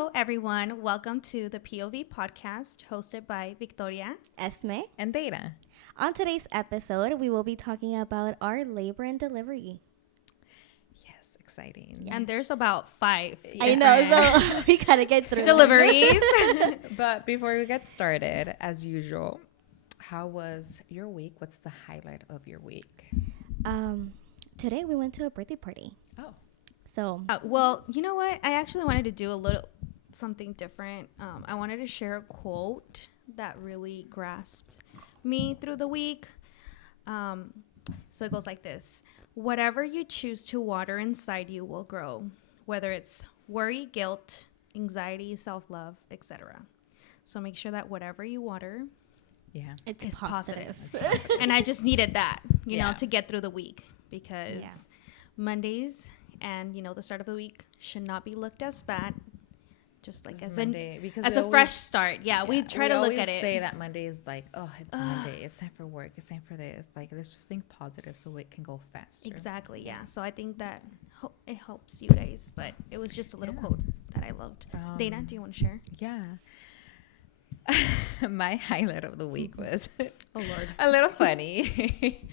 Hello, everyone. Welcome to the POV podcast hosted by Victoria, Esme. And Data. On today's episode, we will be talking about our labor and delivery. Yes, exciting. Yeah. and there's about 5 I know, so we gotta get through deliveries. But before we get started, as usual, how was your week? What's the highlight of your week? Today we went to a birthday party. Oh. So Well, you know what? I actually wanted to do a little something different. I wanted to share a quote that really grasped me through the week. So it goes like this: whatever you choose to water inside you will grow, whether it's worry, guilt, anxiety, self-love, etc. So make sure that whatever you water Yeah. is positive. positive. And I just needed that, you know, Yeah. to get through the week, because Yeah. Mondays and, you know, the start of the week should not be looked as bad. Just like It's as Monday, because as we a fresh always- start. Yeah, we try to look at it. say that Monday is like, oh, it's Monday. It's time for work. It's time for this. Like, let's just think positive so it can go faster. Exactly, yeah. So I think that it helps you guys. But it was just a little Yeah. quote that I loved. Dana, do you want to share? Yeah. My highlight of the week was Oh, Lord. a little funny.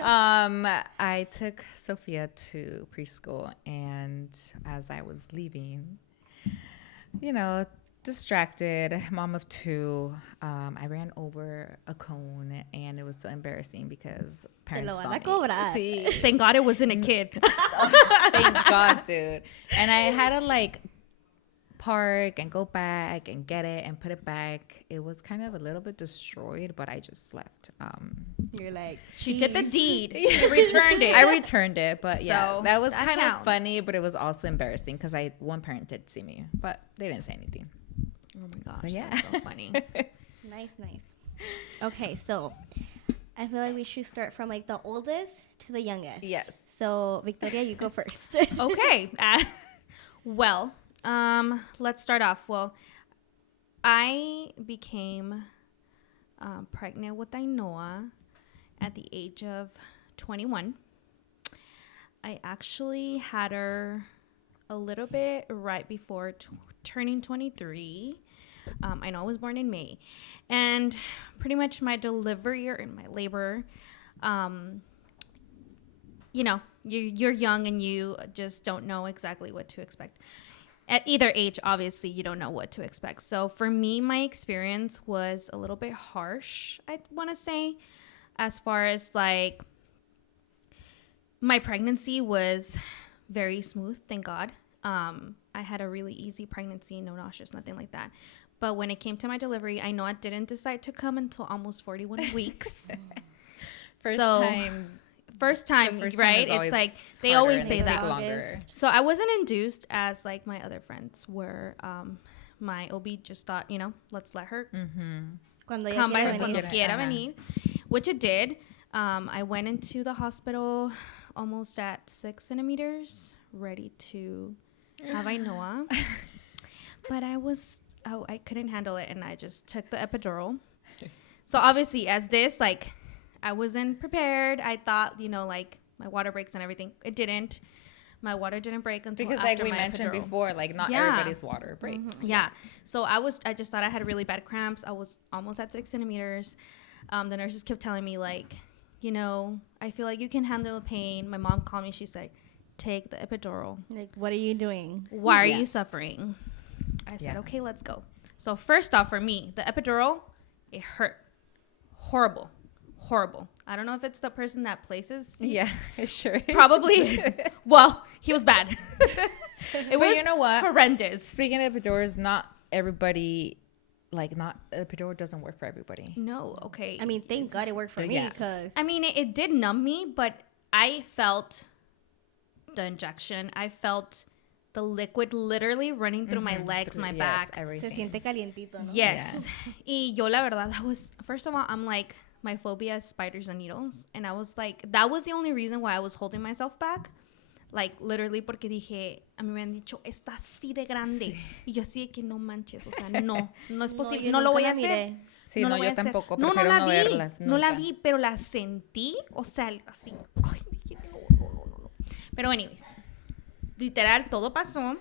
I took Sophia to preschool, and as I was leaving, you know, distracted, mom of two, I ran over a cone, and it was so embarrassing because parents lo saw van a me. cobrar. Sí. Thank God it wasn't a kid. Thank God, dude. And I had to like park and go back and get it and put it back. It was kind of a little bit destroyed, but I just left. You're like, She did the deed. She returned it. I returned it, but yeah, So, that was that kind counts. of funny, but it was also embarrassing because one parent did see me, but they didn't say anything. Oh my gosh, But yeah. that's so funny. nice. Okay, so I feel like we should start from like the oldest to the youngest. Yes. So Victoria, you go first. Okay. Well, let's start off. Well, I became pregnant with Ainoa at the age of 21. I actually had her a little bit right before turning 23. I know I was born in May. And pretty much my delivery or my labor, you know, you're young and you just don't know exactly what to expect. At either age, obviously, you don't know what to expect. So for me, my experience was a little bit harsh, I want to say, as far as like my pregnancy was very smooth, thank God. I had a really easy pregnancy, no nauseous, nothing like that. But when it came to my delivery, I know I didn't decide to come until almost 41 weeks. First time, right? It's like they always say that. Longer. So I wasn't induced as like my other friends were. My OB just thought, you know, let's let her Cuando ella come by quiera cuando venir. quiera venir, which it did. I went into the hospital almost at 6 centimeters, ready to have Ainoa. But I couldn't handle it, and I just took the epidural. So obviously, as this, like, I wasn't prepared. I thought, you know, like, my water breaks and everything. It didn't. My water didn't break until Because after like we my mentioned epidural. before, like not Yeah. everybody's water breaks. Yeah. So I just thought I had really bad cramps. I was almost at 6 centimeters. The nurses kept telling me, like, you know, I feel like you can handle the pain. My mom called me. She said, take the epidural. Like, what are you doing? Why are Yeah. you suffering? I said, Yeah. okay, let's go. So first off, for me, the epidural, it hurt. Horrible. I don't know if it's the person that places. Yeah, sure. Probably. Well, he was bad. It was you know what? horrendous. Speaking of epidurals, not everybody, like not epidural doesn't work for everybody. No, okay. I mean, thank God it worked for me Yeah. because I mean, it did numb me, but I felt the injection. I felt the liquid literally running through my legs, my Yes, back. se everything. siente calientito, ¿no? Yes. Y yo, la verdad, that was, first of all, I'm like, my phobia is spiders and needles. And I was like, that was the only reason why I was holding myself back. Like, literally, porque dije, a mí me han dicho, está así de grande. Y yo así de que no manches, o sea, no es posible, yo no lo nunca voy a la hacer. miré. Sí, lo no, voy yo a hacer. tampoco, No prefiero la no vi, verlas, no la nunca. vi, pero la sentí, o sea, así. Ay, dije, no. Pero anyways, literal, todo pasó.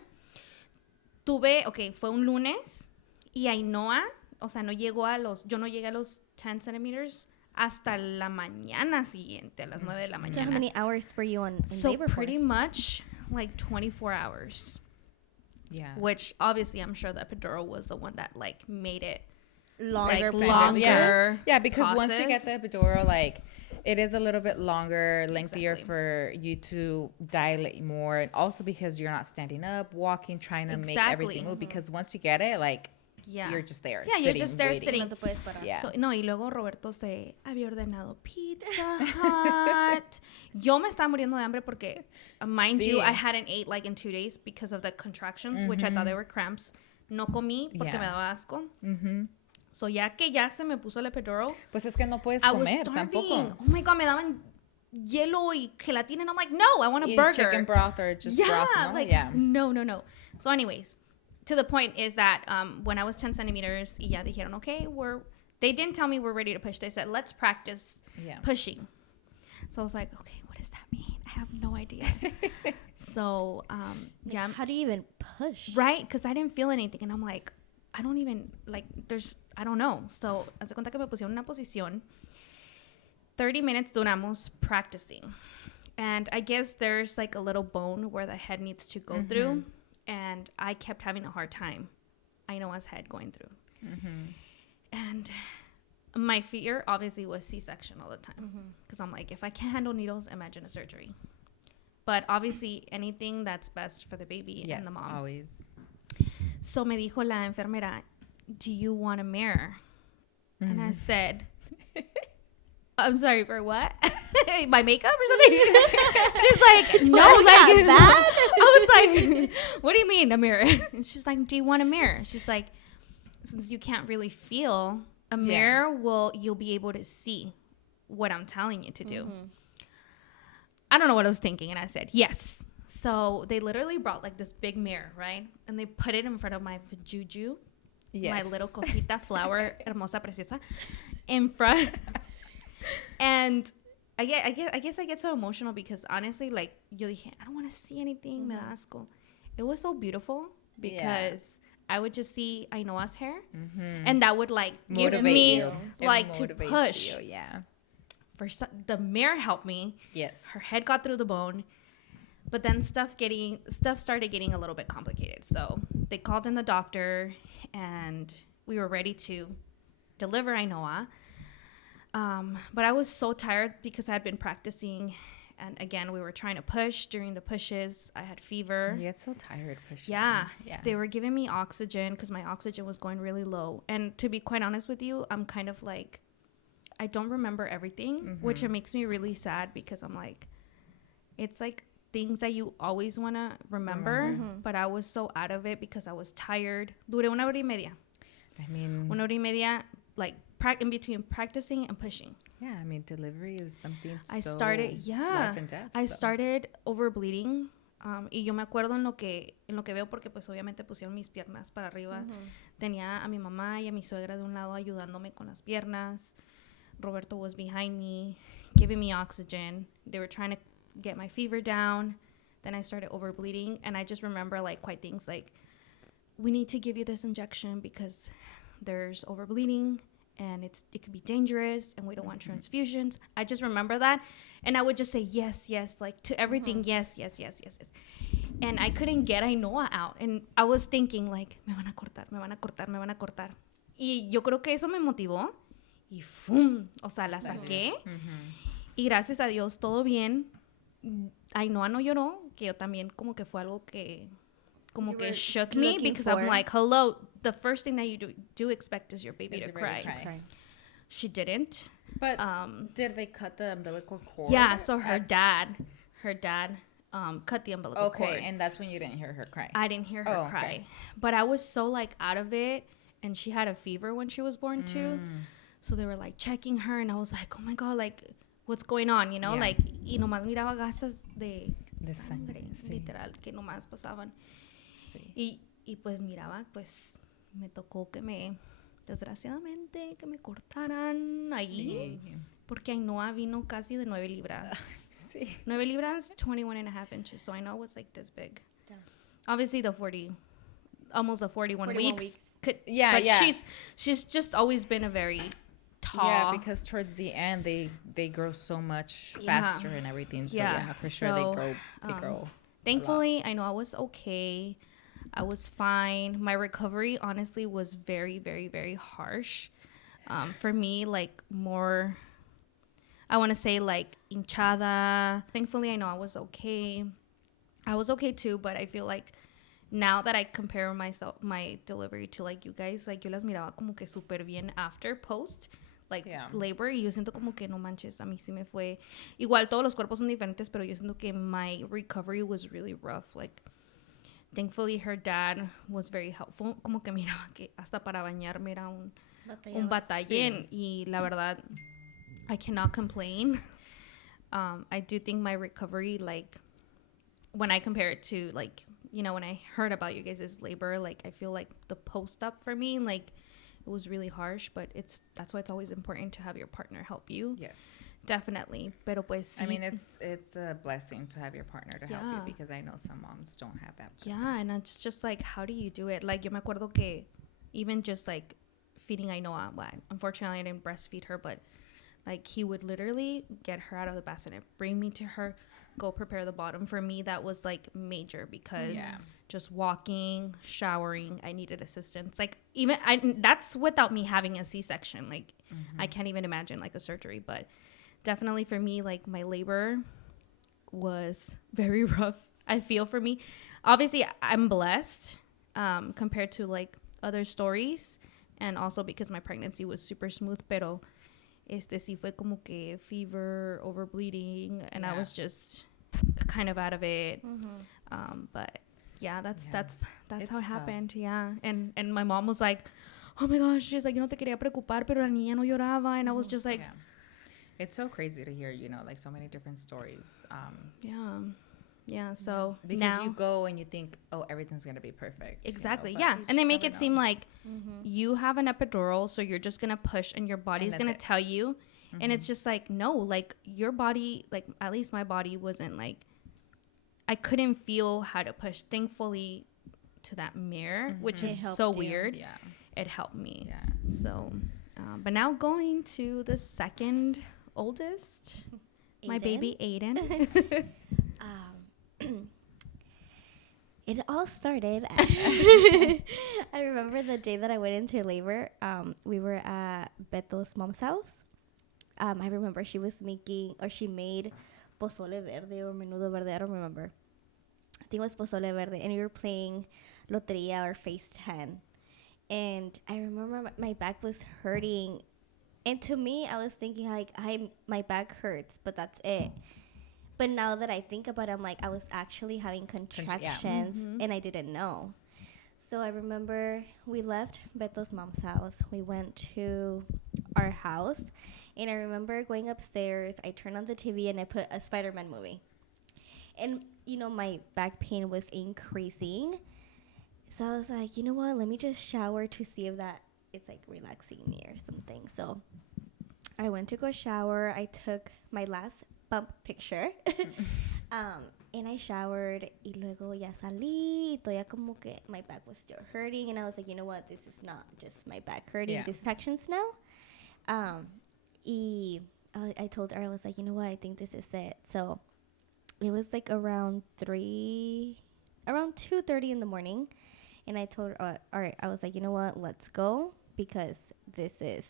fue un lunes y Ainhoa, o sea, yo no llegué a los 10 centimeters hasta la mañana siguiente, a las 9 de la So how mañana. many hours were you in So labor for? pretty much like 24 hours, Yeah. which obviously I'm sure the epidural was the one that like made it Longer like, process. longer. Yeah, because once you get process. the epidural, like it is a little bit longer, lengthier Exactly. for you to dilate more, and also because you're not standing up, walking, trying to make Exactly. everything move. Because once you get it, like Yeah. you're just there. Yeah, you're just there waiting. sitting. No te puedes parar. Yeah. So, no, y luego Roberto se había ordenado Pizza Hut. Yo me estaba muriendo de hambre porque, mind you, Sí. I hadn't ate like in 2 days because of the contractions, which I thought they were cramps. No comí porque Yeah. me daba asco. Mhm. So, ya que ya se me puso el epidural, Pues es que no puedes I was comer starving. tampoco. Oh my God, me daban hielo y gelatina. And I'm like, no, I want a Eat burger. chicken broth or just broth, no? Like, Yeah. no. So anyways, to the point is that when I was 10 centimeters, y ya dijeron, okay, they didn't tell me we're ready to push. They said, let's practice Yeah. pushing. So I was like, okay, what does that mean? I have no idea. So, yeah. How do you even push? Right? Because I didn't feel anything. And I'm like, I don't even, like, I don't know. So, haz de cuenta que me pusieron en una posición. 30 minutes duramos practicing. And I guess there's like a little bone where the head needs to go through. And I kept having a hard time. Ainhoa's head going through. And my fear obviously was C-section all the time. Because I'm like, if I can't handle needles, imagine a surgery. But obviously anything that's best for the baby Yes, and the mom. always. So me dijo la enfermera, do you want a mirror? And I said, I'm sorry, for what? My makeup or something? She's like, no, like that? I was like, what do you mean a mirror? And she's like, do you want a mirror? She's like, since you can't really feel, a mirror you'll be able to see what I'm telling you to do. I don't know what I was thinking. And I said, yes. So they literally brought like this big mirror, right? And they put it in front of my juju, Yes. my little cosita flower, hermosa, preciosa, in front. And I guess I get so emotional because honestly, like, yo dije, I don't want to see anything, me da asco. It was so beautiful because I would just see Ainhoa's hair, and that would like give Motivate me you. It like to motivates push. you, yeah. The mirror helped me. Yes. Her head got through the bone, but then stuff started getting a little bit complicated. So they called in the doctor, and we were ready to deliver Ainhoa. But I was so tired because I had been practicing, and again we were trying to push. During the pushes, I had fever. You get so tired pushing. Yeah, Yeah. they were giving me oxygen because my oxygen was going really low. And to be quite honest with you, I'm kind of like, I don't remember everything, which it makes me really sad because I'm like, it's like things that you always want to remember, but I was so out of it because I was tired. Duré 1 hora y media. I mean, 1 hora y media, like in between practicing and pushing. yeah, I mean, delivery is something I so started, life and death. I so. started over bleeding. Y yo me acuerdo en lo que veo porque pues obviamente pusieron mis piernas para arriba. Tenía a mi mamá y a mi suegra de un lado ayudándome con las piernas. Roberto was behind me, giving me oxygen. They were trying to get my fever down. Then I started over bleeding, and I just remember like quite things like, we need to give you this injection because there's over bleeding and it could be dangerous and we don't want transfusions. I just remember that, and I would just say yes, like to everything, yes. And I couldn't get Ainhoa out, and I was thinking like, me van a cortar. Y yo creo que eso me motivó. Y ¡fum! O sea, la saqué. Y gracias a Dios, todo bien. Ainhoa no lloró, que yo también como que fue algo que como You que were shook me looking because I'm for. like, hello, the first thing that you do expect is your baby Is to your baby cry. to cry. She didn't. But did they cut the umbilical cord? Yeah, so her dad cut the umbilical cord. Okay, and that's when you didn't hear her cry. I didn't hear her Oh, cry. okay. But I was so like out of it, and she had a fever when she was born too. So they were like checking her, and I was like, oh my God, like what's going on, you know? Yeah. Like, y nomás miraba gasas de sangre, sí. literal, que nomás pasaban. Sí. Y pues miraba, pues me tocó desgraciadamente, que me cortaran ahí. Sí. Porque Ainhoa vino casi de 9 libras. Sí. 9 libras, 21 and a half inches. So Ainhoa was like this big. Yeah. Obviously the 40 almost the 41 41 weeks. Could, Yeah, but yeah. she's just always been a very tall. Yeah, because towards the end they grow so much Yeah. faster and everything. So Yeah. yeah, for sure So, they grow. Thankfully, I know I was okay. I was fine. My recovery, honestly, was very, very, very harsh. For me, like more, I want to say like hinchada. Thankfully, I know I was okay. I was okay too, but I feel like now that I compare my delivery to like you guys, like yo las miraba como que súper bien after post. Like Yeah. labor, y yo siento como que no manches, a mí sí me fue igual, todos los cuerpos son diferentes, pero yo siento que my recovery was really rough. Like thankfully her dad was very helpful, como que miraba que hasta para bañarme era un batallén, y la verdad I cannot complain. I do think my recovery, like when I compare it to like, you know, when I heard about you guys' labor, like I feel like the post-up for me, like it was really harsh, but that's why it's always important to have your partner help you. Yes. Definitely. Pero pues I sí. mean, it's a blessing to have your partner to help you, Yeah. because I know some moms don't have that blessing. Yeah, and it's just like, how do you do it? Like, yo me acuerdo que even just like feeding Ainoa, well, unfortunately I didn't breastfeed her, but like he would literally get her out of the bassinet, bring me to her, go prepare the bottom. For me, that was like major, because Yeah. just walking, showering, I needed assistance. Like even that's without me having a C-section. Like I can't even imagine like a surgery, but definitely for me, like my labor was very rough. I feel for me, obviously I'm blessed compared to like other stories, and also because my pregnancy was super smooth, pero sí fue como que fever, overbleeding, and I Yeah. was just kind of out of it. But yeah, that's Yeah. that's It's how it tough. happened. Yeah, and my mom was like, oh my gosh, she's like, yo no te quería preocupar, pero la niña no lloraba, and I was just like, Yeah. It's so crazy to hear, like so many different stories. yeah. So Because now you go and you think, oh, everything's gonna be perfect. exactly, but yeah, you and they just make never it seem know. like you have an epidural, so you're just gonna push, and your body's that's gonna it. tell you, and it's just like, no, like your body, like at least my body wasn't like, I couldn't feel how to push. Thankfully, to that mirror, which It is helped so you. weird, Yeah. it helped me. Yeah. So, but now going to the second oldest, my baby Aiden. It all started. I remember the day that I went into labor. We were at Beto's mom's house. I remember she made pozole verde or menudo verde. I don't remember. I think it was pozole verde, and we were playing loteria or face 10. And I remember my back was hurting, and to me, I was thinking like, my back hurts, but that's it. But now that I think about it, I'm like, I was actually having contractions, and I didn't know. So I remember we left Beto's mom's house. We went to our house, and I remember going upstairs. I turned on the TV, and I put a Spider-Man movie. And, my back pain was increasing. So I was like, you know what? Let me just shower to see if that it's like relaxing me or something. So I went to go shower. I took my last bump picture. And I showered. Y luego ya salí. Y todavía como que my back was still hurting. And I was like, you know what? This is not just my back hurting. Yeah. This is infections now. Y I told her, I was like, you know what? I think this is it. So it was like around 2:30 in the morning. And I told her, all right, I was like, you know what? Let's go, because this is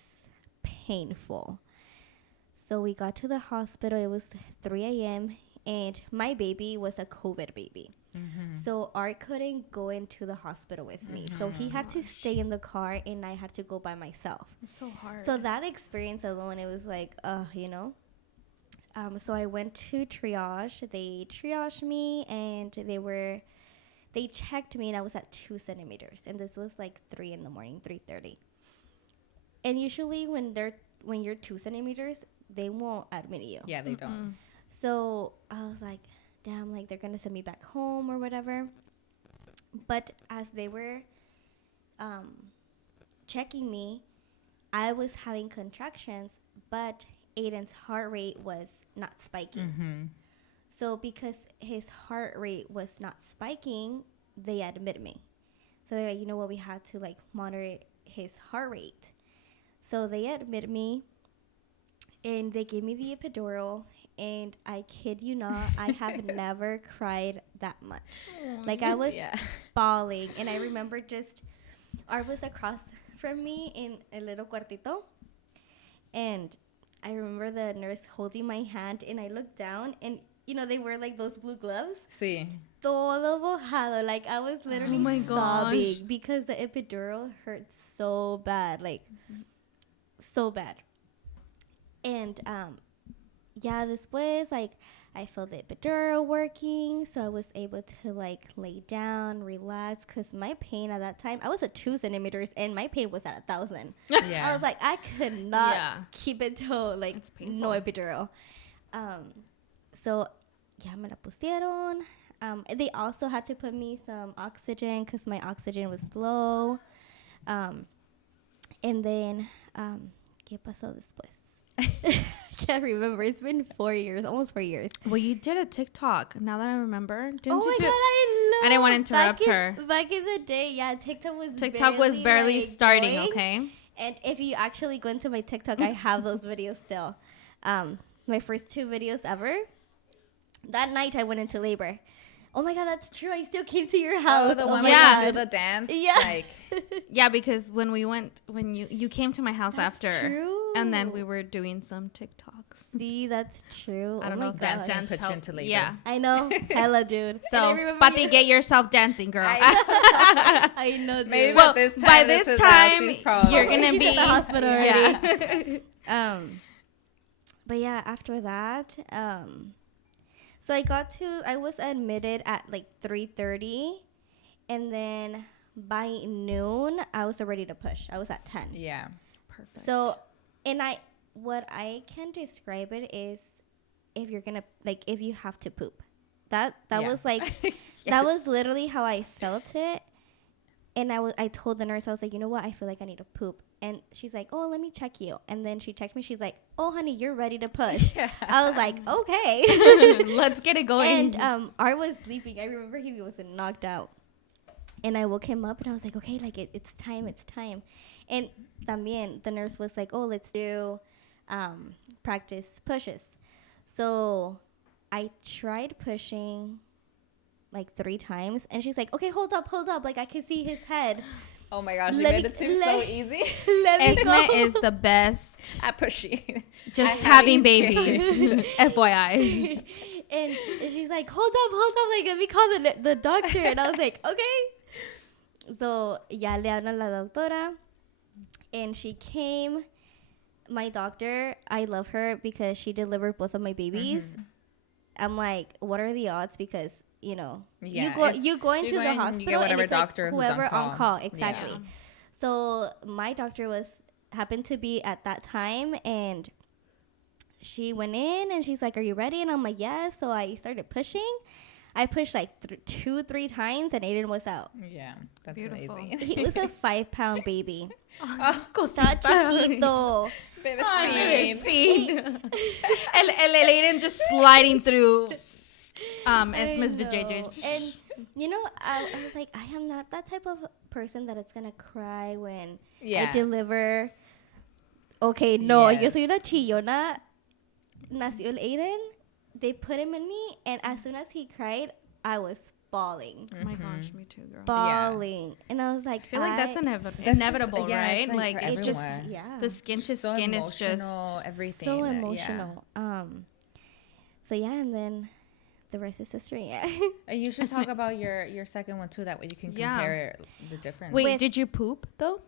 painful. So we got to the hospital. It was 3 a.m. And my baby was a COVID baby. So Art couldn't go into the hospital with me. So he had to stay in the car, and I had to go by myself. It's so hard. So that experience alone, it was like, So I went to triage. They triaged me, and they checked me, and I was at 2 centimeters. And this was like 3 in the morning, 3:30. And usually when you're 2 centimeters, they won't admit you. Yeah, they don't. So I was like, damn, like they're gonna send me back home or whatever. But as they were checking me, I was having contractions, but Aiden's heart rate was not spiking. So because his heart rate was not spiking, they admit me. So they're like, you know what, we had to like monitor his heart rate. So they admitted me and they gave me the epidural. And I kid you not, I have never cried that much. Like I was bawling. And I remember just, Art was across from me in a little cuartito. And I remember the nurse holding my hand and I looked down and, you know, they wear like those blue gloves. Sí. Todo mojado. Like I was literally Oh my sobbing gosh. because the epidural hurt so bad. Like so bad. And yeah, después like I felt the epidural working, so I was able to like lay down, relax, because my pain at that time, I was at 2 centimeters and my pain was at 1,000. Yeah. I was like, I could not Yeah. keep it till like It's painful. no epidural. So yeah, me la pusieron. They also had to put me some oxygen because my oxygen was low. And then, ¿qué pasó después? I can't remember. It's been 4 years, almost 4 years. Well, you did a TikTok. Now that I remember, didn't Oh you? my god, I know. I didn't want to interrupt her. Back in the day, yeah, TikTok was barely like, starting. going. Okay. And if you actually go into my TikTok, I have those videos still. My first 2 videos ever. That night I went into labor. Oh my god, that's true. I still came to your house. Oh, the one my where God. you do the dance. Yeah. Like, Yeah, because when you came to my house That's after, true. and then we were doing some TikToks. See, that's true. I don't Oh know my if gosh. that Dance dance put you helped. into labor. Yeah. I know. Hella, dude. So, And I remember Pati, you- get yourself dancing, girl. I know, dude. Maybe Well, this by time, this is how time, she's probably- you're gonna She's be at the hospital already. Yeah. But yeah, after that, so I was admitted at like 3:30, and then by noon I was ready to push. I was at 10. Yeah. Perfect. So, what I can describe it is if you're gonna if you have to poop. That Yeah. was like that was literally how I felt it. And I told the nurse, I was like, you know what, I feel like I need to poop. And she's like, oh, let me check you. And then she checked me. She's like, oh, honey, you're ready to push. Yeah. I was like, okay. Let's get it going. And Art was sleeping. I remember he was knocked out. And I woke him up and I was like, okay, like it's time. And también the nurse was like, oh, let's do practice pushes. So I tried pushing like 3 times and she's like, okay, hold up. Like I can see his head. Oh my gosh, you Let made me- it seem let- so easy. Let me Esme go. is the best. At pushy. Just At having having babies. FYI. And she's like, hold up, like let me call the doctor. And I was like, okay. So ya le hablan la doctora, and she came. My doctor, I love her because she delivered both of my babies. I'm like, what are the odds? Because you know, Yeah, you go into go the in, you hospital get whatever and it's doctor like who's on whoever on call. call, Yeah. exactly. So my doctor happened to be at that time, and she went in and she's like, are you ready? And I'm like, yes. So I started pushing. I pushed like 2-3 times and Aiden was out. Yeah, that's Beautiful. amazing. He was a 5-pound baby. Oh, Está chiquito. Scene. El Aiden just sliding through Esme's I know. vajayjay. And you know, I was like, I am not that type of person that is gonna cry when Yeah. I deliver. Okay, no, yo Yes. soy una chillona. Nació el Aiden. They put him in me, and as soon as he cried, I was bawling, Oh my gosh, me too, girl. bawling, and I was like, I feel like that's That's inevitable, just- yeah, right? it's like Like for it's just everyone. yeah, the skin to So skin is just emotional, everything. so yeah. emotional. So yeah, and then the rest is history. Yeah. And you should talk about your second one too. That way you can Yeah. compare the difference. Wait, With- did you poop though?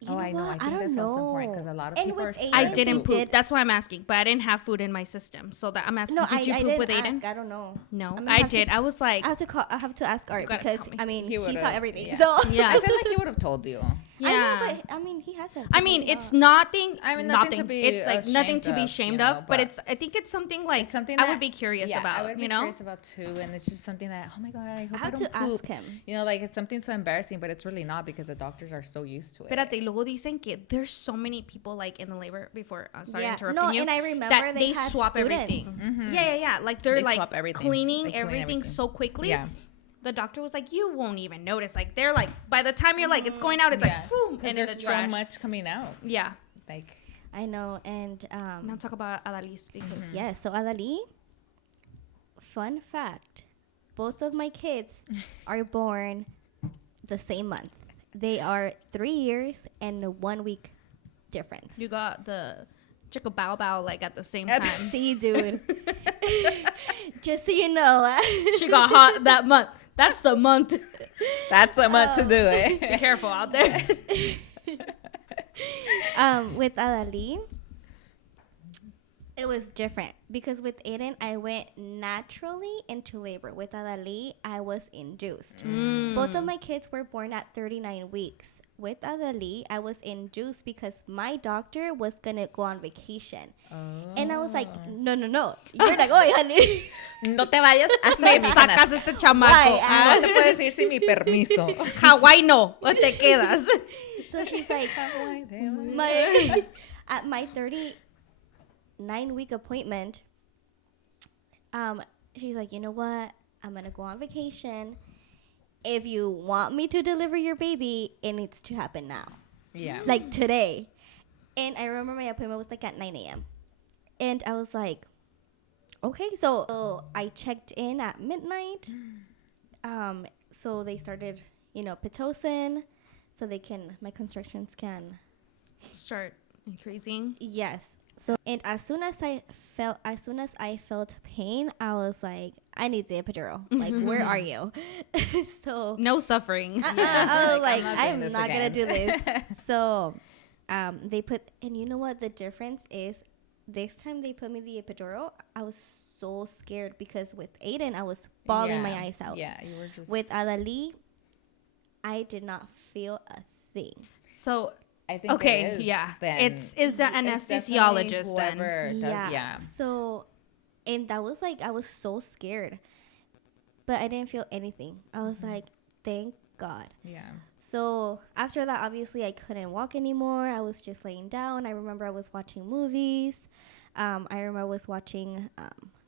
You I know. I what? think don't that's know. also important because a lot of And people are with scared. Aiden, I to didn't we poop. did- That's why I'm asking. But I didn't have food in my system, so that I'm asking. No, Did you I poop didn't with Aiden? ask. I don't know. No, I'm gonna I have to- did. I was like, I have to ask Art gotta because tell me. I mean He he would've- saw everything. yeah. So yeah, I feel like he would have told you. yeah. I know, but I mean he hasn't. I so mean, maybe it's not. nothing. I mean, nothing. nothing to be It's like nothing to be ashamed ashamed of, you know, of, but but it's. I think it's something like It's something I that- would be curious I about. would be You know, curious about too, and it's just something that oh my god, I hope I I, have don't to poop. ask him. You know, like it's something so embarrassing, but it's really not because the doctors are so used to it. Espérate, luego dicen que there's so many people like in the labor before. Sorry, Yeah. interrupting No, you. and I remember that they they had swap students. everything. Mhm. Yeah. Like they're They like swap everything. cleaning They clean everything everything. so quickly. Yeah. the doctor was like, you won't even notice. Like, they're like, by the time you're like, it's going out, it's like, boom, and in the there's trash. so much coming out. Yeah. Like, I know. And Now talk about Adalys because yeah, so Adali, fun fact, both of my kids are born the same month. They are 3 years and 1 week difference. you got the chicka bow bow like at the same time. See, dude. Just so you know. She got hot that month. That's the month. that's a month to do it. Be careful out there. With Adali, it was different because with Aiden, I went naturally into labor. With Adali, I was induced. Both of my kids were born at 39 weeks. With Adali, I was induced because my doctor was gonna go on vacation, and I was like, no, you're not going, honey. No te vayas hasta Me que me sacas este chamaco. No te puedes ir sin mi permiso. Hawái no. O te quedas. So she's like, at my 39-week appointment, she's like, you know what? I'm gonna go on vacation. If you want me to deliver your baby, it needs to happen now. Yeah. Like today. And I remember my appointment was like at 9 a.m. And I was like, okay. So I checked in at midnight. So they started, Pitocin, so my contractions can Start increasing. Yes. So and as soon as I felt pain, I was like, I need the epidural. Like, where are you? So No suffering. I was like, I'm I'm not not gonna do doing this. So they put, and you know what the difference is? This time they put me the epidural, I was so scared because with Aiden I was bawling my eyes out. Yeah, you were just. With Adali, I did not feel a thing. So I think okay, it is, yeah. then. It's the It's definitely anesthesiologist then. whoever does- yeah. So, and that was like, I was so scared, but I didn't feel anything. I was like, thank God. Yeah. So after that, obviously I couldn't walk anymore. I was just laying down. I remember I was watching movies. I remember I was watching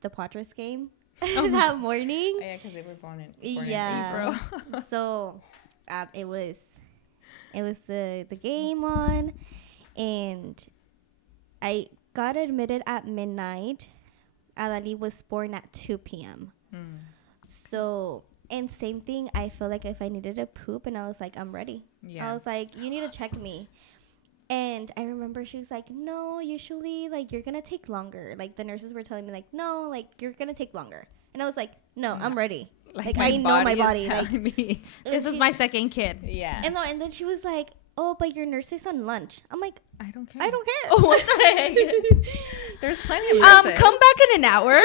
the Padres game that morning. Oh, yeah, because they were born in Yeah. April. So it was the game on, and I got admitted at midnight. Adali was born at 2 p.m. So, and same thing, I feel like if I needed to poop, and I was like, I'm ready. Yeah. I was like, you need to check me. And I remember she was like, no, usually, like, you're going to take longer. Like, the nurses were telling me, like, no, like, you're going to take longer. And I was like, no, I'm ready. Like I know my body. Is Like, telling me. This is my second kid. Yeah. and then she was like, oh, but your nurse is on lunch. I'm like, I don't care. I don't care. What the heck? There's plenty of nurses. Come back in an hour.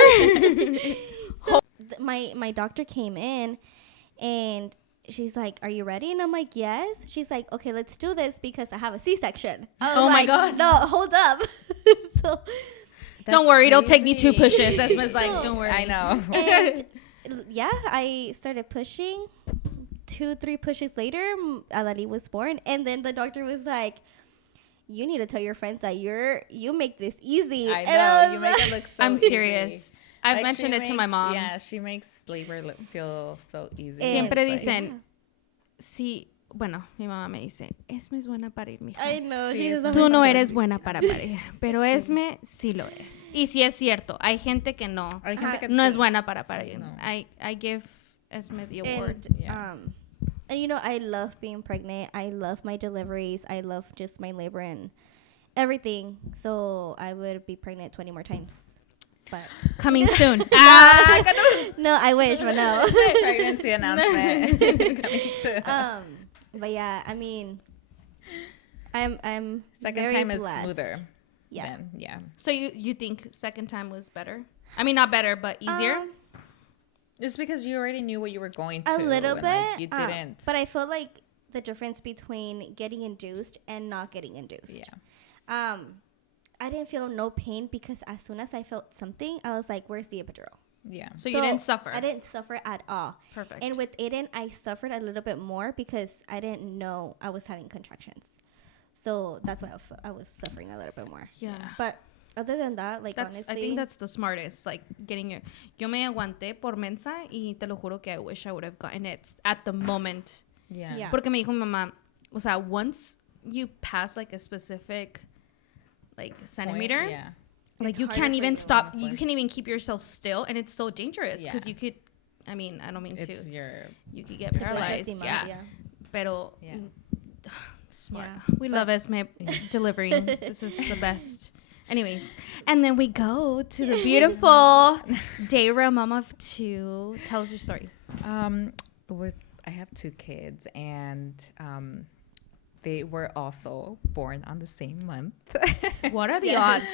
So my doctor came in, and she's like, are you ready? And I'm like, yes. She's like, okay, let's do this because I have a C-section. I was Oh my like, God. No, hold up. So, Don't worry, it'll take me 2 crazy. pushes. Esma's like, don't worry. I know. and yeah, I started pushing. 2-3 pushes later, Adali was born, and then the doctor was like, you need to tell your friends that you make this easy. I And know. was You make like- it look so I'm easy. serious. I've Like, mentioned she it to my makes- mom. Yeah, she makes labor feel so easy. And- Siempre It's like- dicen, sí, bueno, mi mamá me dice, Esme es buena para ir, mija. I know. Sí, she es was Tú like- no eres buena para parir, pero Esme sí lo es. Y sí es cierto, hay gente que no, Hay gente que no es sí. buena para Sí, parir. no. I give Esme the award. And, Yeah. and you know, I love being pregnant. I love my deliveries. I love just my labor and everything. So I would be pregnant 20 more times. But Coming soon. no, I wish, but no. Pregnancy announcement coming to. But yeah, I mean, I'm Second very time is blessed. smoother. Yeah. Then, yeah. So you think second time was better? I mean, not better, but easier? Just because you already knew what you were going to. A little and, bit. like, you didn't. But I feel like the difference between getting induced and not getting induced. Yeah. I didn't feel no pain because as soon as I felt something, I was like, where's the epidural? Yeah. So you didn't suffer. I didn't suffer at all. Perfect. And with Aiden, I suffered a little bit more because I didn't know I was having contractions. So that's why I was suffering a little bit more. yeah. But Other than that, like, That's, honestly, I think that's the smartest. Like getting your. Yo me aguanté por mensa y te lo juro que I wish I would have gotten it at the moment. Yeah. Yeah. Porque me dijo mi mamá, o sea, once you pass like a specific like centimeter, Point, yeah. like It's you harder can't for even you. stop. Of You course. can't even keep yourself still, and it's so dangerous because Yeah. you could. I mean, I don't mean It's to. your You could get So paralyzed. self-esteem, Yeah. Pero Yeah. smart. Yeah. We love Esme delivering. This is the best. Anyways, and then we go to the beautiful Dayra, mom of two. Tell us your story. with I have two kids, and they were also born on the same month, What are the odds?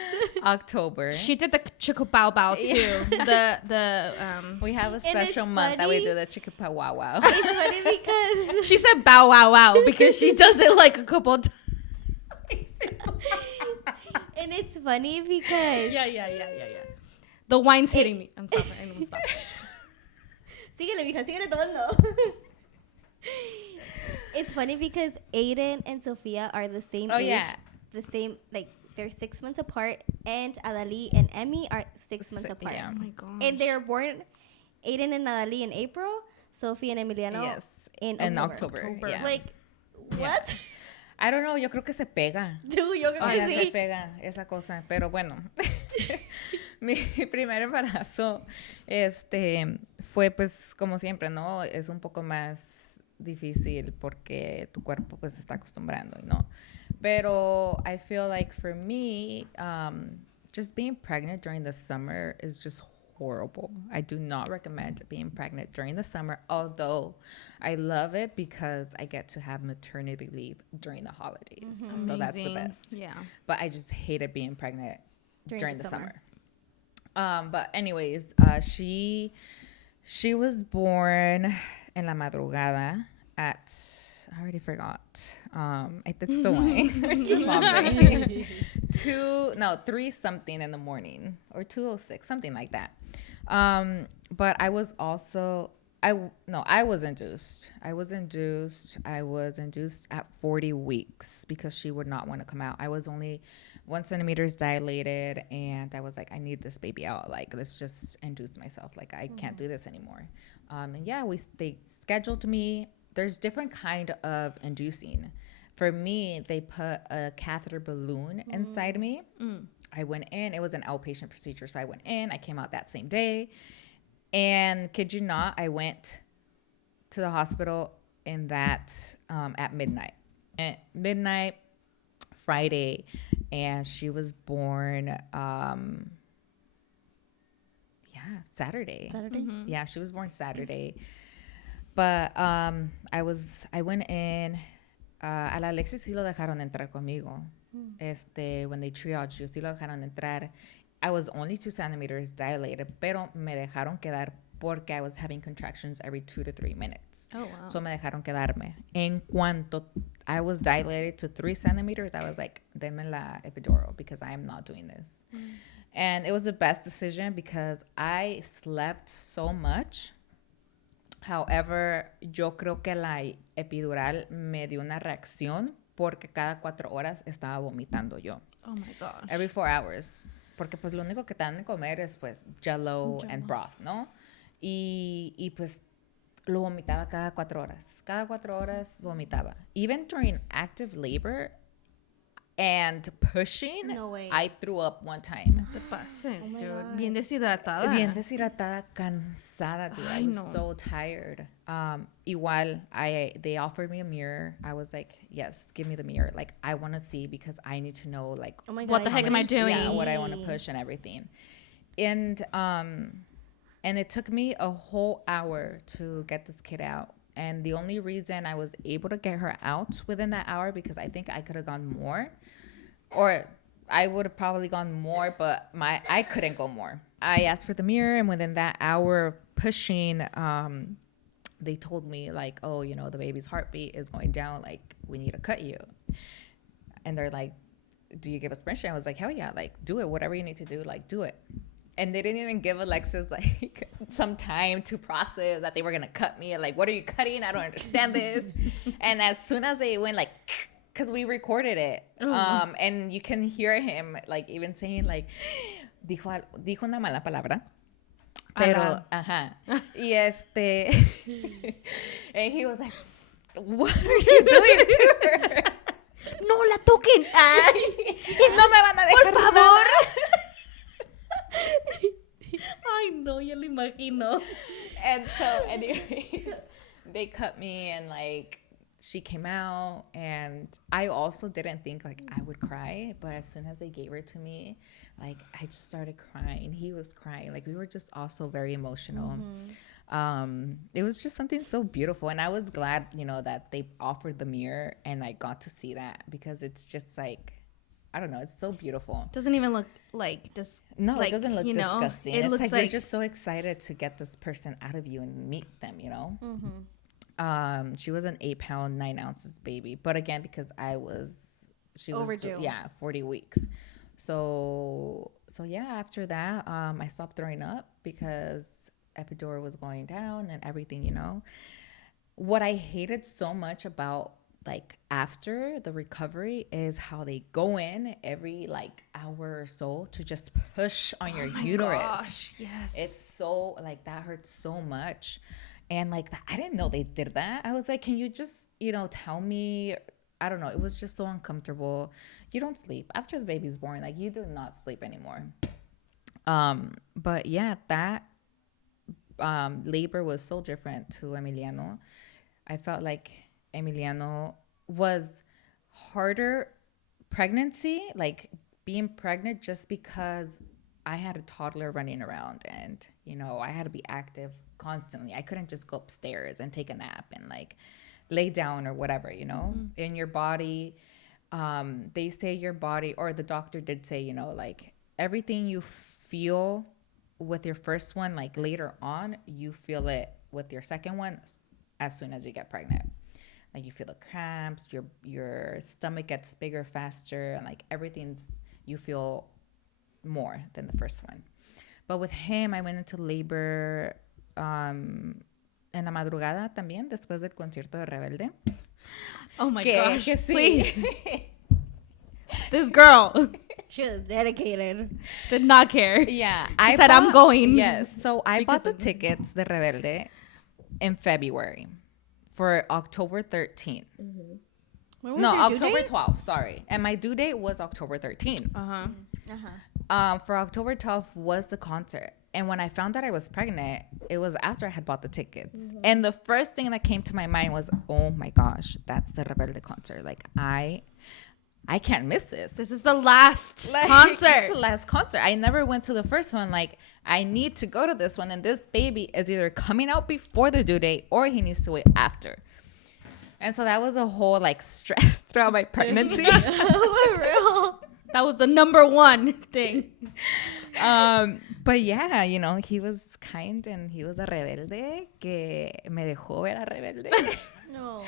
October. She did the chico bow bow too. The We have a it's special month that we funny. do the chicka wow wow. It's funny because she said bow wow wow because she does it like a couple times. and it's funny because Yeah. The wine's hitting me. I'm stopping. I'm gonna stop. síguele, mija, síguele todo. It's funny because Aiden and Sophia are the same Oh, age, yeah. the same, like, they're 6 months apart, and Adali and Emmy are 6 months apart. yeah. Oh my god. And they were born, Aiden and Adali in April, Sophie and Emiliano Yes. in In October. October. Yeah. Like, Yeah. what? I don't know. Yo creo que se pega. Dude, yo creo O que sea, se sí. pega esa cosa. Pero bueno, mi primer embarazo fue pues como siempre, ¿no? Es un poco más difícil porque tu cuerpo pues se está acostumbrando, ¿no? Pero I feel like for me, just being pregnant during the summer is just horrible. I do not recommend being pregnant during the summer, although I love it because I get to have maternity leave during the holidays. So that's the Amazing. best. Yeah. But I just hated being pregnant during the summer. summer. But anyways, she was born en la madrugada at, I already forgot. It's the wine. It's the mom brain. 3 something in the morning or 2:06, something like that. But I was also, I was induced. I was induced at 40 weeks because she would not want to come out. I was only 1 centimeters dilated, and I was like, I need this baby out. Like, let's just induce myself. Like, I can't do this anymore. And yeah, they scheduled me. There's different kind of inducing. For me, they put a catheter balloon inside me. I went in. It was an outpatient procedure, so I went in. I came out that same day. And kid you not, I went to the hospital in that at midnight. At midnight, Friday, and she was born Saturday. Saturday? Yeah, she was born Saturday. But I went in. A la Alexis sí lo dejaron entrar conmigo. When they triaged you, sí lo dejaron entrar. I was only 2 centimeters dilated, pero me dejaron quedar porque I was having contractions every 2 to 3 minutes. Oh wow. So me dejaron quedarme. En cuanto I was dilated to 3 centimeters, I was like, denme la epidural because I am not doing this. And it was the best decision because I slept so much. However, yo creo que la epidural me dio una reacción porque cada 4 horas estaba vomitando yo. Oh my gosh. Every 4 hours. Porque pues lo único que te dan de comer es pues jello and broth, ¿no? Y pues lo vomitaba cada 4 horas. Cada 4 horas vomitaba. Even during active labor and pushing, No way. I threw up one time. Te pases, Oh my dude. God. Bien deshidratada. Bien deshidratada, cansada, dude. I Ay, was no. so tired. Igual, they offered me a mirror. I was like, yes, give me the mirror. Like, I want to see because I need to know, like, Oh my God. What the how heck am I much- doing? yeah, what I want to push and everything. And it took me a whole hour to get this kid out. And the only reason I was able to get her out within that hour because I think I could have gone more, or I would have probably gone more, but I couldn't go more. I asked for the mirror, and within that hour of pushing, they told me like, oh, you know, the baby's heartbeat is going down. Like, we need to cut you. And they're like, do you give us permission? I was like, hell yeah, like, do it. Whatever you need to do, like, do it. And they didn't even give Alexis like some time to process that they were gonna cut me. Like, what are you cutting? I don't understand this. And as soon as they went like, because we recorded it. And you can hear him like even saying like dijo una mala palabra. Pero, ajá. Y and he was like, what are you doing to her? No la toquen. No me van a dejar Por favor. nada. Ay, no, ya lo imagino. And so, anyways, they cut me and like she came out, and I also didn't think like I would cry, but as soon as they gave her to me, like I just started crying. He was crying. Like we were just also very emotional. It was just something so beautiful, and I was glad, you know, that they offered the mirror and I got to see that, because it's just like, I don't know, it's so beautiful. Doesn't even look like No, like, it doesn't look you know, disgusting. It It's looks like, like you're just so excited to get this person out of you and meet them, you know? She was an 8-pound, 9 ounces baby. But again, because she was overdue. 40 weeks. So yeah, after that, I stopped throwing up because epidural was going down and everything, you know? What I hated so much about like after the recovery is how they go in every like hour or so to just push on your uterus. Gosh, yes. It's so like that hurts so much. And like I didn't know they did that. I was like, can you just, you know, tell me? I don't know. It was just so uncomfortable. You don't sleep after the baby's born. Like you do not sleep anymore. But yeah, that labor was so different to Emiliano. I felt like Emiliano was harder pregnancy, like being pregnant, just because I had a toddler running around and, you know, I had to be active constantly. I couldn't just go upstairs and take a nap and like lay down or whatever, you know, in your body. They say your body, or the doctor did say, you know, like everything you feel with your first one, like later on, you feel it with your second one as soon as you get pregnant. Like you feel the cramps, your stomach gets bigger faster, and like you feel more than the first one. But with him, I went into labor en la madrugada también, después del concierto de Rebelde. Oh my gosh, que sí. please. This girl She was dedicated. did not care. Yeah. She said, I'm going. Yes. So I bought the of- tickets de Rebelde in February for October 13th. When was No, your due October date? 12th, sorry. And my due date was October 13th. For October 12th was the concert. And when I found out I was pregnant, it was after I had bought the tickets. And the first thing that came to my mind was, oh my gosh, that's the Rebelde concert. Like, I can't miss this. This is the last Like, concert. This is the last concert. I never went to the first one. Like, I need to go to this one. And this baby is either coming out before the due date or he needs to wait after. And so that was a whole, like, stress throughout my pregnancy. For real. That was the number one thing. But yeah, you know, he was kind and he was a rebelde que me dejó ver a rebelde. No.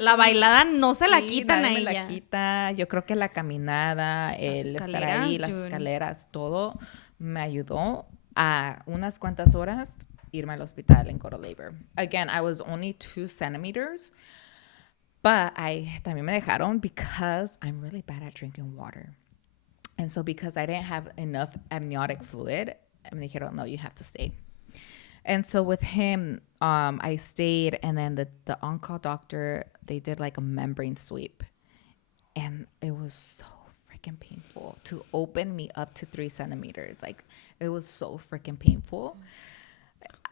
La bailada no se la Sí, quitan nadie a me la ella. quita. Yo creo que la caminada, el estar ahí, las dude. escaleras, todo me ayudó a unas cuantas horas irme al hospital en Coral Labor. Again, I was only 2 centimeters, but también me dejaron because I'm really bad at drinking water. And so because I didn't have enough amniotic fluid, me dijeron, no, you have to stay. And so with him, I stayed, and then the on-call doctor, they did like a membrane sweep. And it was so freaking painful to open me up to 3 centimeters. Like, it was so freaking painful.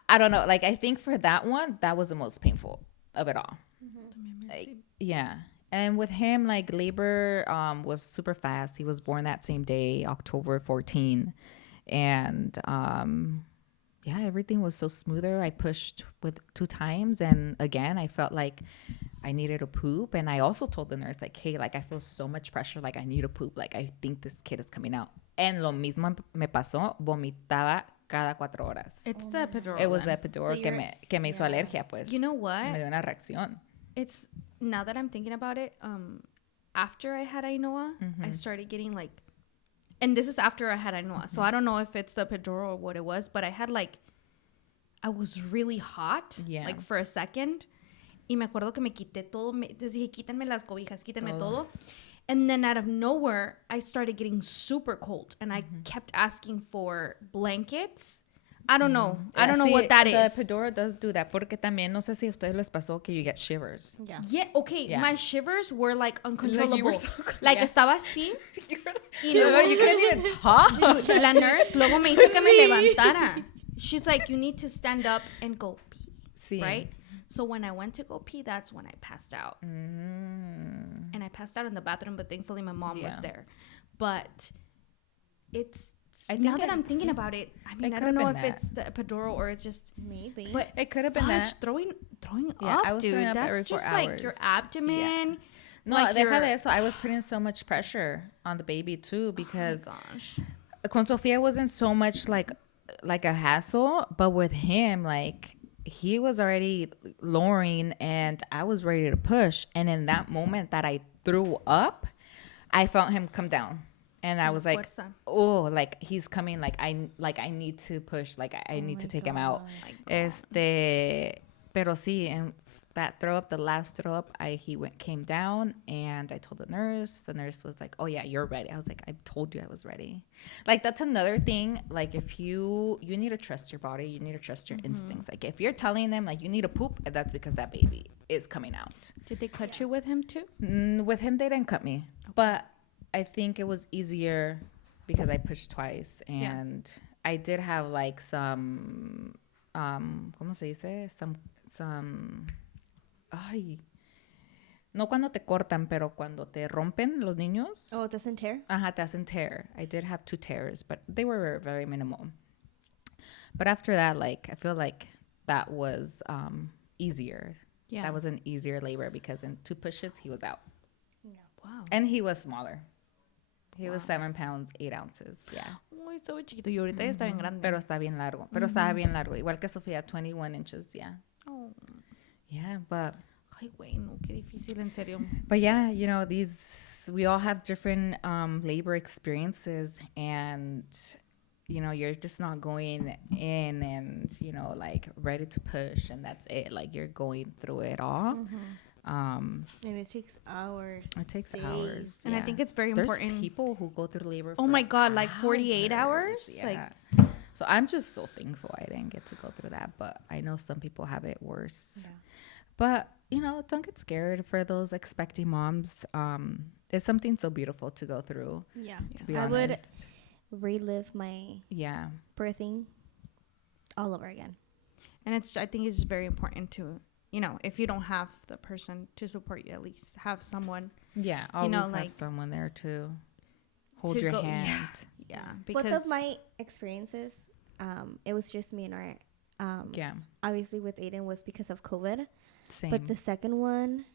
I don't know. Like, I think for that one, that was the most painful of it all. Like, yeah. And with him, like, labor was super fast. He was born that same day, October 14. And yeah, everything was so smoother. I pushed with 2 times. And again, I felt like I needed to poop. And I also told the nurse, like, hey, like, I feel so much pressure. Like, I need to poop. Like, I think this kid is coming out. And lo mismo me pasó. Vomitaba cada 4 horas. It's the epidural. It was then. epidural So que me hizo alergia, pues. You know what? Me dio una reacción. It's now that I'm thinking about it, after I had Ainoa, I started getting like, and this is after I had Ainoa, so I don't know if it's the epidural or what it was, but I was really hot, Yeah. like for a second, Y me acuerdo que me quité todo. Les dije, quítenme las cobijas, quítenme todo. And then out of nowhere, I started getting super cold. And I kept asking for blankets. I don't know. I don't know what that is. The epidural does do that. Porque también, no sé si a ustedes les pasó que you get shivers. Yeah. Yeah, okay. Yeah. My shivers were like uncontrollable. you were so Like, yeah. estaba así. Y You luego, couldn't even talk. dude, la nurse luego me hizo que me levantara. She's like, you need to stand up and go pee. Sí. Right? So when I went to go pee, that's when I passed out. Mm. And I passed out in the bathroom, but thankfully my mom was Yeah. there. But it's I now think that it- I'm thinking about it, I mean, it I could've don't know been if it's the epidural or it's just Maybe. but It could have been fudge, that. throwing Yeah, up, I was dude. throwing up That's every 4 just like your hours. abdomen. No, like deja your- de eso. I was putting so much pressure on the baby too because Oh my gosh. con Sofia wasn't so much like a hassle, but with him, like he was already lowering and I was ready to push. And in that moment that I threw up, I felt him come down. And I was like, Fuerza. oh, like he's coming, like I need to push, like I need to take him out. Pero sí, and that throw up, the last throw up, came down and I told the nurse. The nurse was like, oh yeah, you're ready. I was like, I told you I was ready. Like that's another thing. Like if you need to trust your body, you need to trust your instincts. Like if you're telling them like you need to poop, that's because that baby is coming out. Did they cut you with him too? With him, they didn't cut me, but I think it was easier because I pushed twice and I did have like some, ¿cómo se dice? Some, ay, no cuando te cortan, pero cuando te rompen los niños. Oh, it doesn't tear? Ajá, te hacen tear. I did have 2 tears, but they were very minimal. But after that, like, I feel like that was easier. Yeah. That was an easier labor because in 2 pushes, he was out. Wow. And he was smaller. He was 7 pounds, 8 ounces. Yeah. Muy estaba chiquito y ahorita ya está bien grande. Pero está bien largo. Pero estaba bien largo. Igual que Sofía, 21 inches. Yeah. Oh. Yeah, but Ay, güey, no, qué difícil, en serio. But yeah, you know, we all have different labor experiences and, you know, you're just not going in and, you know, like ready to push and that's it. Like you're going through it all. And it takes hours. It takes days. hours. And I yeah. think it's very There's important. people who go through labor. Oh for my God, like 48 hours? Yeah. Like, So I'm just so thankful I didn't get to go through that, but I know some people have it worse. Yeah. But, you know, don't get scared for those expecting moms. It's something so beautiful to go through, Yeah. to be I honest. would relive my Yeah. birthing all over again. and I think it's very important to, you know, if you don't have the person to support you, at least have someone. Yeah. You Always know, have like, someone there to hold to your go- hand. Yeah. Both Because of my experiences, it was just me and Art. Yeah. Obviously, with Aiden was because of COVID. Same. But the second one,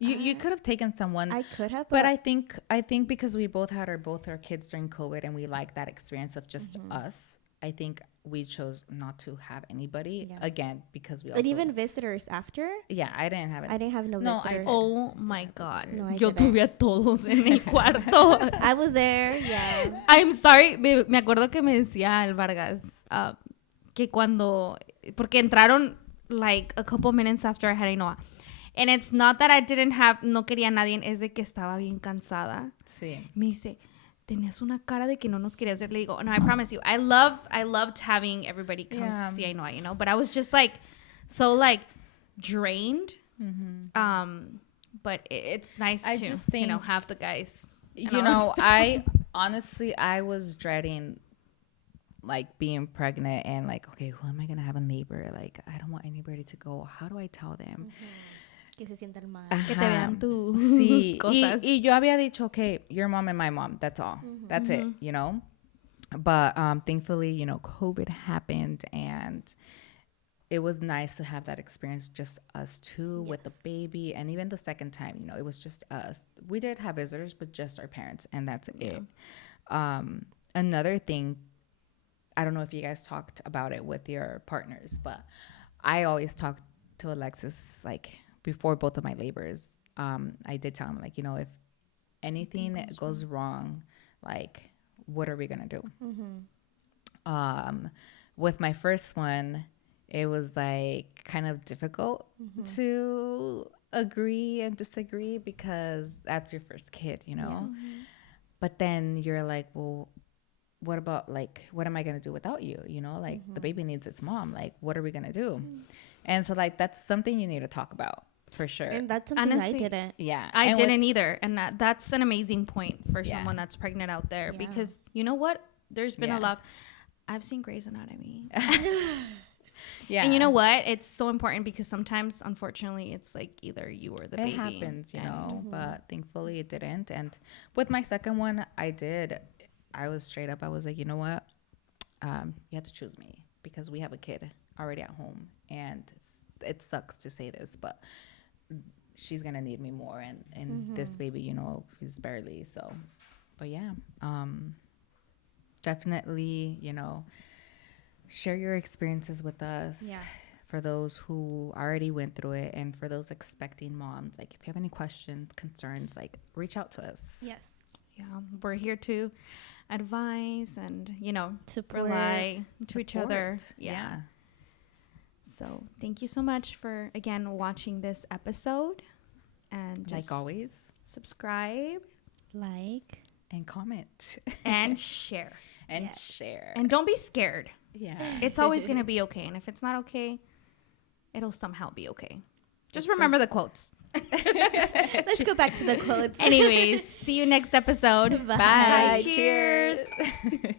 you could have taken someone. I could have. but I think because we both had both our kids during COVID and we liked that experience of just us. I think we chose not to have anybody Yeah. again because we also and even visitors after, yeah, I didn't have I any. didn't have no No, I visitors. oh my God. No, I Yo didn't. tuve a todos en el cuarto. I was there. Yeah. I'm sorry. Me acuerdo que me decía el Vargas que cuando, porque entraron like a couple minutes after I had Ainoa. And it's not that I didn't have, no quería a nadie, es de que estaba bien cansada. Sí. Me dice, tenías una cara de que no nos querías ver. Le digo, no, I promise you. I loved having everybody come Yeah. see Ainoa, you know? But I was just like, so like drained. But it's nice I to, just you know, think- have the guys. and You all know, that stuff. I was dreading like being pregnant and like, okay, who am I gonna have a neighbor? Like, I don't want anybody to go. How do I tell them? Que se sientan mal. Que te vean tus Sí, cosas. y yo había dicho, okay, your mom and my mom, that's all. That's it, you know? But thankfully, you know, COVID happened and it was nice to have that experience, just us two with the baby. And even the second time, you know, it was just us. We did have visitors, but just our parents, and that's it. Another thing, I don't know if you guys talked about it with your partners, but I always talk to Alexis, like, before both of my labors. I did tell him, like, you know, if anything goes wrong, like, what are we gonna do? With my first one, it was like kind of difficult to agree and disagree because that's your first kid, you know? But then you're like, well, what about like, what am I going to do without you? You know, like the baby needs its mom. Like, what are we going to do? And so like, that's something you need to talk about for sure. And that's something Honestly, I didn't. Yeah. I And didn't either. And that's an amazing point for Yeah. someone that's pregnant out there Yeah. because you know what? There's been Yeah. a lot. I've seen Grey's Anatomy. Yeah. And you know what? It's so important because sometimes, unfortunately, it's like either you or the it baby. happens, you And- know, but thankfully it didn't. And with my second one, I was straight up. I was like, you know what? You have to choose me because we have a kid already at home. And it sucks to say this, but she's going to need me more. And this baby, you know, is barely. So, but yeah, definitely, you know, share your experiences with us. Yeah. For those who already went through it and for those expecting moms, like if you have any questions, concerns, like reach out to us. Yes. Yeah, we're here to advise and, you know, Support. rely to each other. Support. Yeah. So thank you so much for, again, watching this episode. And just Like always. subscribe Like. And comment. and share. And Yes. share. And don't be scared. Yeah. It's always going to be okay. And if it's not okay, it'll somehow be okay. Just remember the quotes. Let's go back to the quotes. Anyways, see you next episode. Bye. Bye. Cheers. Cheers.